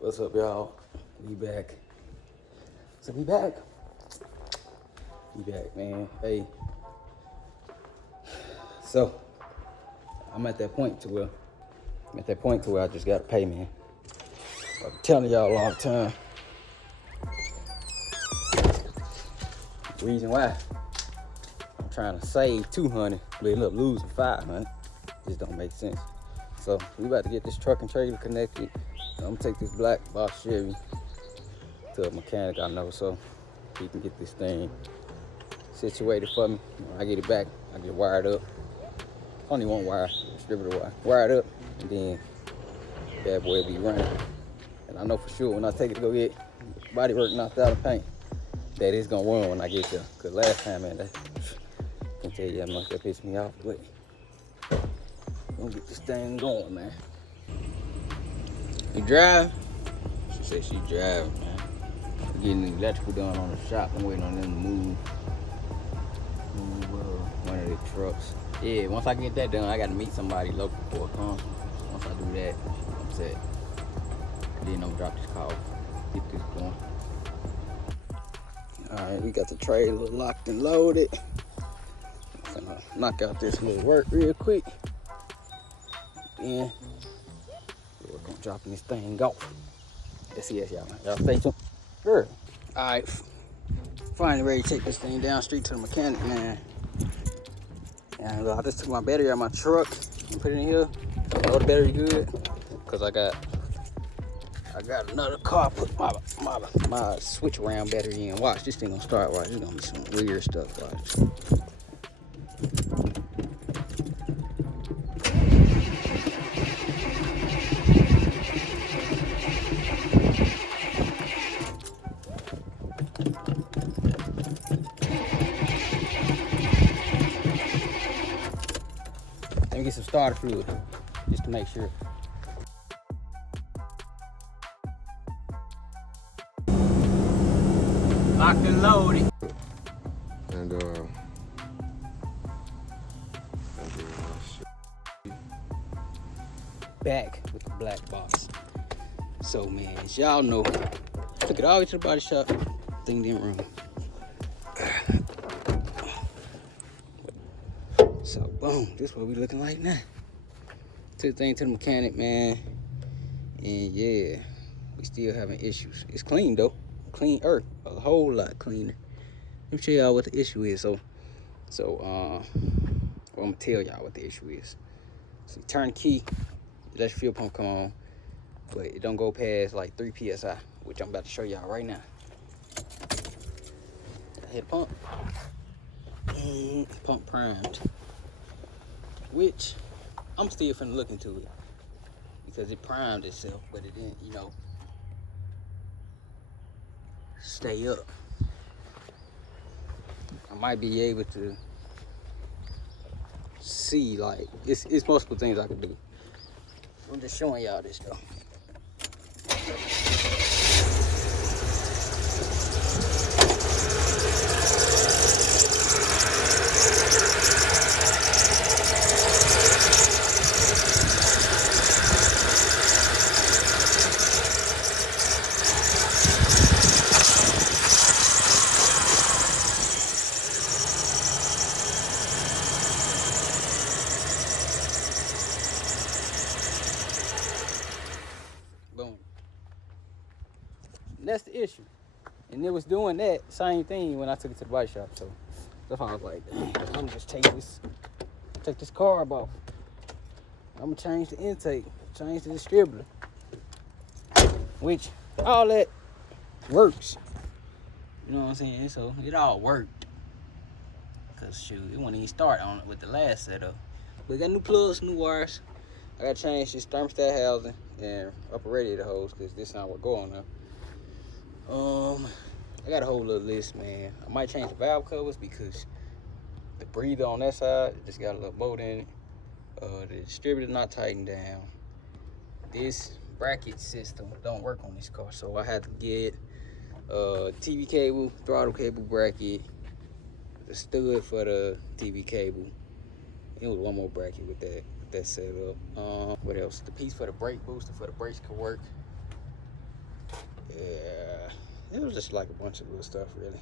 What's up, y'all? We back. So we back. We back, man. Hey. So I'm at that point to where I just gotta pay, man. I'm telling y'all all the time. The reason why I'm trying to save 200, but end up losing 500. Just don't make sense. So we about to get this truck and trailer connected. I'm gonna take this black box Chevy to a mechanic I know, so he can get this thing situated for me. When I get it back, I get wired up. Only one wire, distributor wire. Wired up, and then bad boy will be running. And I know for sure when I take it to go get body work knocked out of paint, that it's gonna run when I get there. Cause last time, man, I can tell you how much that pissed me off. But we're gonna get this thing going, man. You drive? She said she driving, man. We're getting the electrical done on the shop. I'm waiting on them to move one of the trucks. Yeah, once I get that done, I gotta meet somebody local for a consult. Once I do that, I'm set. Then I'm gonna drop this car, get this going. Alright, we got the trailer locked and loaded. I'm gonna knock out this little work real quick. Then we're gonna dropping this thing off. Yes, y'all. Y'all stay tuned. Sure. Alright, finally ready to take this thing down street to the mechanic, man. And I just took my battery out of my truck and put it in here. Load the battery good, cause I got another car. Put my switch around battery in. Watch, this thing gonna start. Watch, it's gonna be some weird stuff. Watch. Let me get some starter fluid, just to make sure. Locked and loaded. And back with the black box. So, man, as y'all know, took it all the way to the body shop. Thing didn't run. So, boom, this is what we looking like now. Took the thing to the mechanic, man. And yeah, we still having issues. It's clean though. Cleaner, a whole lot cleaner. Let me show y'all what the issue is. So I'm gonna tell y'all what the issue is. So you turn the key, let your fuel pump come on, but it don't go past like 3 PSI, which I'm about to show y'all right now. I hit the pump. Pump primed. Which I'm still finna look into it. Because it primed itself, but it didn't, stay up. I might be able to see, like, it's multiple things I could do. I'm just showing y'all this though. Boom. And that's the issue. And it was doing that same thing when I took it to the body shop. So that's why I was like, dang, I'm gonna just take this carb off. I'm gonna change the intake, change the distributor. Which all that works. You know what I'm saying? So it all worked. Cause shoot, it wouldn't even start on it with the last setup. But we got new plugs, new wires. I gotta change this thermostat housing and upper radiator hose, cause this not what go on now. I got a whole little list, man. I might change the valve covers because the breather on that side just got a little bolt in it. The distributor not tightened down. This bracket system don't work on this car, so I had to get TV cable, throttle cable bracket, the stud for the TV cable. It was one more bracket with that setup. What else? The piece for the brake booster for the brakes could work. Yeah, it was just like a bunch of little stuff, really.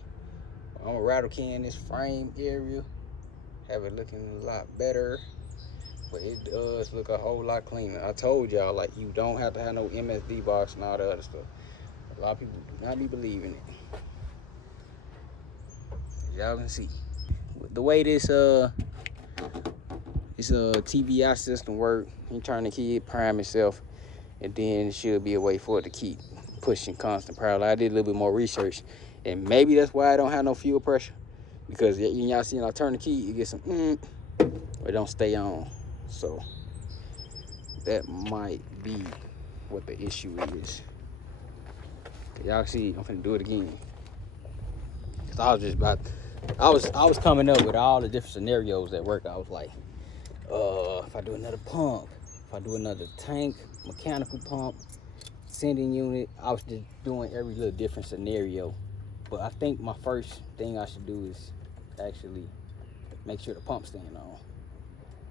I'm gonna rattle can this frame area, have it looking a lot better, but it does look a whole lot cleaner. I told y'all, like, you don't have to have no MSD box and all the other stuff. A lot of people do not be believing it. Y'all can see the way this TBI system work. You turn the key, prime itself, and then it should be a way for it to keep pushing constant power. Like, I did a little bit more research, and maybe that's why I don't have no fuel pressure, because y'all see, when I turn the key, you get some but it don't stay on. So that might be what the issue is. Y'all see, I'm finna do it again. Cause I was coming up with all the different scenarios at work. I was like, if I do another pump, if I do another tank, mechanical pump, sending unit, I was just doing every little different scenario. But I think my first thing I should do is actually make sure the pump's staying on,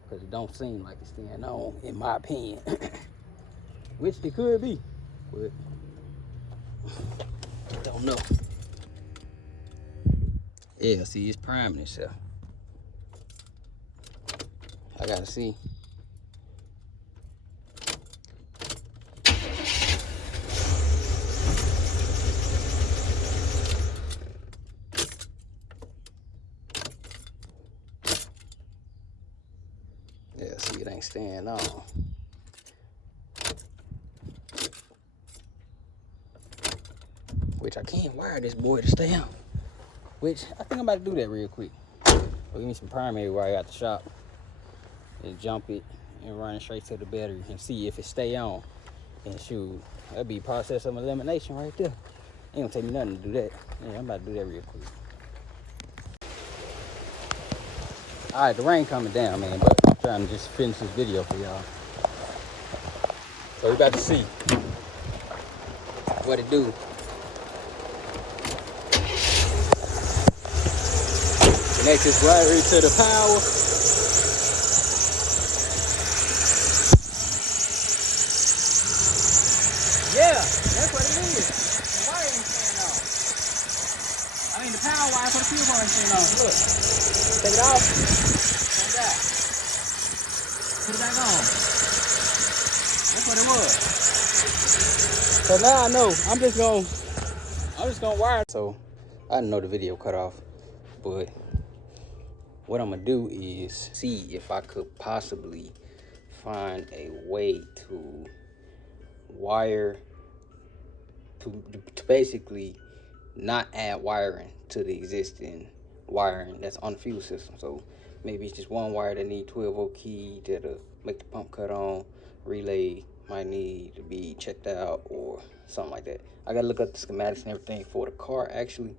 because it don't seem like it's staying on, in my opinion. Which it could be, but I don't know. Yeah, see, it's priming itself. I gotta see. Yeah, see, it ain't staying on. Which I can't wire this boy to stay on. Which I think I'm about to do that real quick. Give me some primary wire at the shop and jump it and run it straight to the battery and see if it stay on. And shoot, that'd be process of elimination right there. Ain't gonna take me nothing to do that. Yeah, I'm about to do that real quick. All right, the rain coming down, man, but I'm trying to just finish this video for y'all. So we about to see what it do. Connect this battery to the power. Yeah, that's what it is. The wire ain't staying on. I mean, the power wire for the fuel bar ain't staying on. Look, take it off. Turn it out. Put it back on. That's what it was. So now I know. I'm just gonna wire. So I didn't know the video cut off, but what I'm gonna do is see if I could possibly find a way to wire to basically not add wiring to the existing wiring that's on the fuel system. So maybe it's just one wire that need 12-volt key that'll make the pump cut on, relay might need to be checked out or something like that. I gotta look up the schematics and everything for the car actually,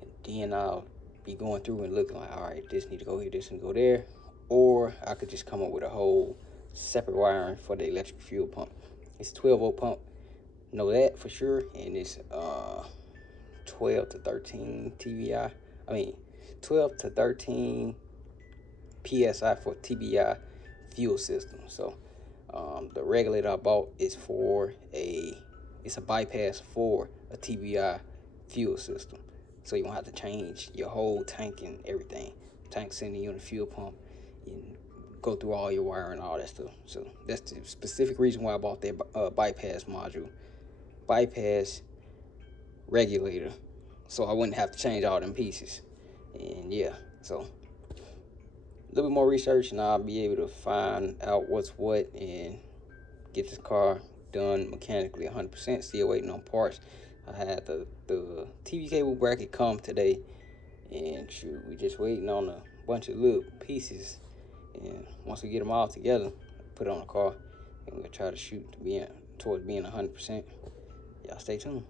and then I'll be going through and looking like, all right, this need to go here, this need to go there. Or I could just come up with a whole separate wiring for the electric fuel pump. It's a 12-volt pump, know that for sure, and it's 12 to 13 TBI. I mean 12 to 13 PSI for TBI fuel system. So the regulator I bought is it's a bypass for a TBI fuel system. So you won't have to change your whole tank and everything. Tank sending you in a fuel pump, you go through all your wiring and all that stuff. So that's the specific reason why I bought that bypass module. Bypass regulator, so I wouldn't have to change all them pieces. And yeah, so a little bit more research and I'll be able to find out what's what and get this car done mechanically 100%. Still waiting on parts. I had the TV cable bracket come today, and shoot, we just waiting on a bunch of little pieces, and once we get them all together, put it on the car, and we'll try to shoot to towards being 100%. Y'all stay tuned.